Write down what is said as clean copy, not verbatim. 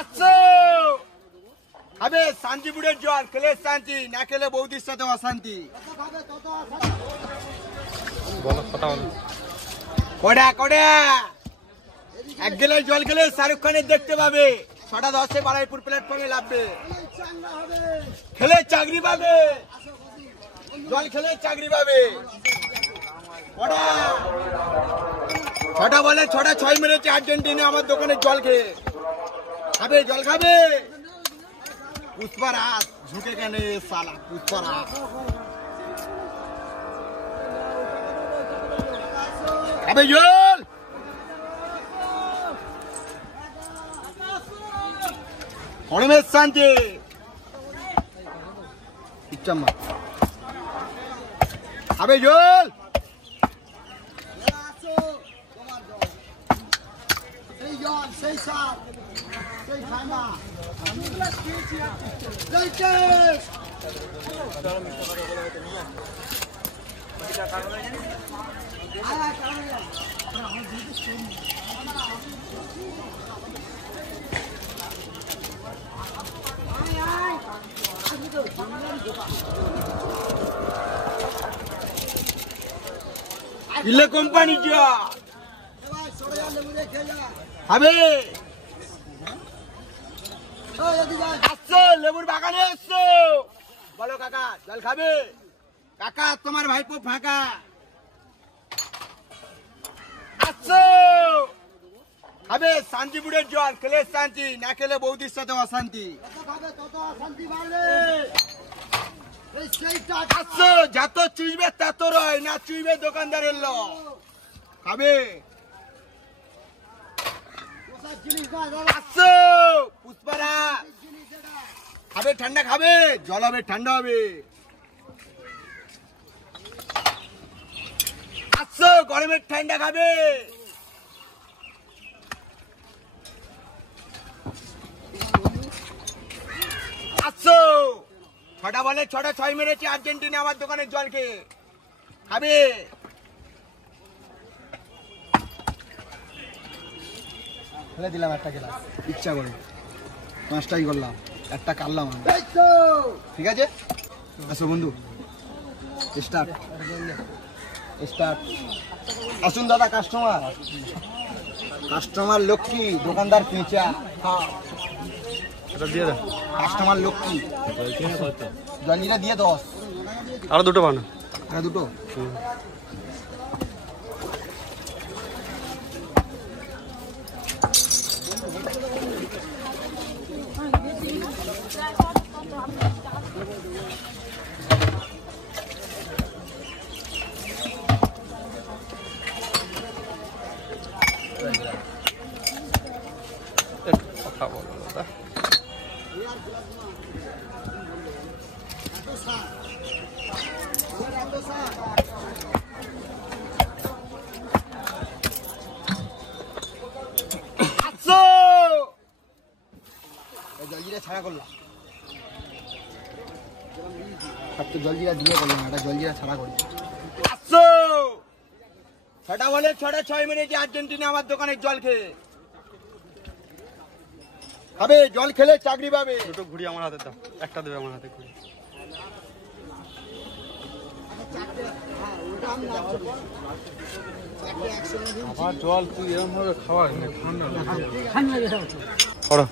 আসছো আবে শান্তিপুরের জল খেলে শান্তি, না খেলে বৌদির সাথে অশান্তি। কড়া কড়া এক গেলায় জল খেলে শাহরুখ খানের দেখতে পাবে, 6:10 বারাইপুর প্ল্যাটফর্মে লাভবে। খেলে চাকরি পাবে, জল খেলে চাকরি পাবে। কড়া 6টা বলে 6টা 6 মেরেছে আর্জেন্টিনা আমার দোকানে জল খেয়ে। খাবে জল খাবে। পুষ্পারাজ ঝুঁকে কেন সালা পুষ্পারাজ। খাবে জল। পরমেশ শান্তি খাবে জল। সেই সাপ সেই ঠান্ডা ইলে কোম্পানি যা হবে। আসছো লেবুর বাগানে এসছো, বলো কাকা জল খাবে? কাকা তোমার ভাইপো ফাঁকা। আসছো খাবে শান্তিপুরের জল খেলে শান্তি, না খেলে বৌদির সাথে অশান্তি। আসছো যত চুইবে তত রয়, না চুইবে দোকানদারের ল। খাবে আসছো পুষ্পারা খাবে, ঠান্ডা খাবে, জল হবে ঠান্ডা হবে। আসছো গরমের ঠান্ডা খাবে। আসছো 6টা বলে 6টা 6 মেরেছে আর্জেন্টিনা আমার দোকানের জল খেয়ে। খাবে ফেলে দিলাম একটা গ্লাস ইচ্ছা করে, 5টাই করলাম, একটা কাটলাম। ঠিক আছে আসো বন্ধু, স্টার্ট স্টার্ট। আসুন দাদা, কাস্টমার লক্ষ্মী, দোকানদার পেঁচা। কাস্টমার লক্ষ্মী, জলজিরা দিয়ে 10। আরো দুটো বানা, আরো দুটো। কথা বলো দাদা। জলজিরা ছাড়া করলাম, জলজিরা দিয়ে করলাম, এটা জলজিরা ছাড়া করলাম। 6টা বলে 6টা 6 মেরেছে আর্জেন্টিনা আমার দোকানের জল খেয়ে। খাবে জল খেলে চাকরি পাবে। দুটো ঘুড়ি আমার হাতে দাও, একটা দেবে আমার হাতে ঘুড়ি। আবার জল তুই এরকম ভাবে খাওয়াস না, ঠান্ডা করো